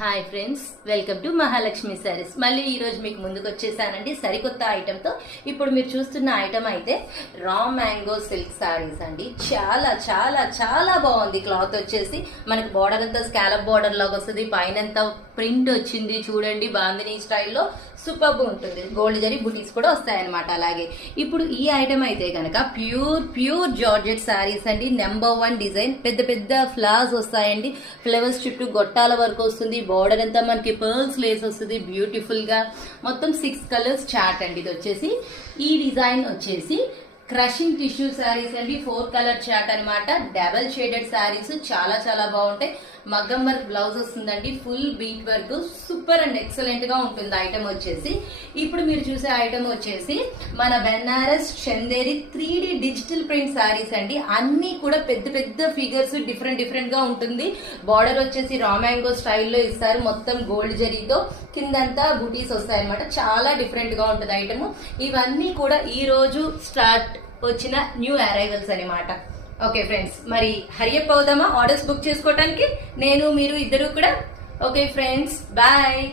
Hi friends, welcome to Mahalakshmi saris. మళ్ళీ ఈరోజు మీకు ముందుకు వచ్చేసానండి సరికొత్త ఐటెంతో. ఇప్పుడు మీరు చూస్తున్న ఐటెం అయితే రా మ్యాంగో సిల్క్ సారీస్ అండి. చాలా చాలా చాలా బాగుంది. క్లాత్ వచ్చేసి మనకు బార్డర్ అంతా స్కాలప్ బార్డర్ లాగా వస్తుంది, పైనంతా ప్రింట్ వచ్చింది చూడండి, బాందిని స్టైల్లో సూపర్గా ఉంటుంది. గోల్డ్ జరీ బుటీస్ కూడా వస్తాయన్నమాట. అలాగే ఇప్పుడు ఈ ఐటెం అయితే కనుక ప్యూర్ జార్జెట్ సారీస్ అండి. నెంబర్ 1 డిజైన్, పెద్ద పెద్ద ఫ్లవర్స్ వస్తాయండి, ఫ్లవర్స్ చుట్టూ గొట్టాల వరకు వస్తుంది, బార్డర్ అంతా మనకి పర్ల్స్ లేస్ వస్తుంది బ్యూటిఫుల్ గా. మొత్తం 6 కలర్స్ చార్ట్ అండి. ఇది వచ్చేసి ఈ డిజైన్ వచ్చేసి క్రషింగ్ టిష్యూ శారీస్ అండి. 4 కలర్ చార్ట్ అనమాట. డబల్ షేడెడ్ శారీస్ చాలా చాలా బాగుంటాయి. మగ్గం వర్క్ బ్లౌజ్ వస్తుందండి, full bead work, super and excellent గా ఉంటుంది ఐటమ్ వచ్చేసి. ఇప్పుడు మీరు చూసే ఐటమ్ వచ్చేసి మన Banaras Chanderi 3D digital print saris అండి. అన్ని కూడా పెద్ద పెద్ద ఫిగర్స్, డిఫరెంట్ గా ఉంటుంది. బార్డర్ వచ్చేసి రా మ్యాంగో స్టైల్లో ఇస్తారు, మొత్తం గోల్డ్ జరీతో, కిందంతా బూటీస్ వస్తాయి అనమాట. చాలా డిఫరెంట్ గా ఉంటుంది ఐటమ్. ఇవన్నీ కూడా ఈ రోజు స్టార్ట్ వచ్చిన న్యూ అరైవల్స్ అనమాట. ఓకే ఫ్రెండ్స్, మరి హరియప్ అవుదామా ఆర్డర్స్ బుక్ చేసుకోవడానికి? నేను మీరు ఇద్దరు కూడా. Okay friends, bye.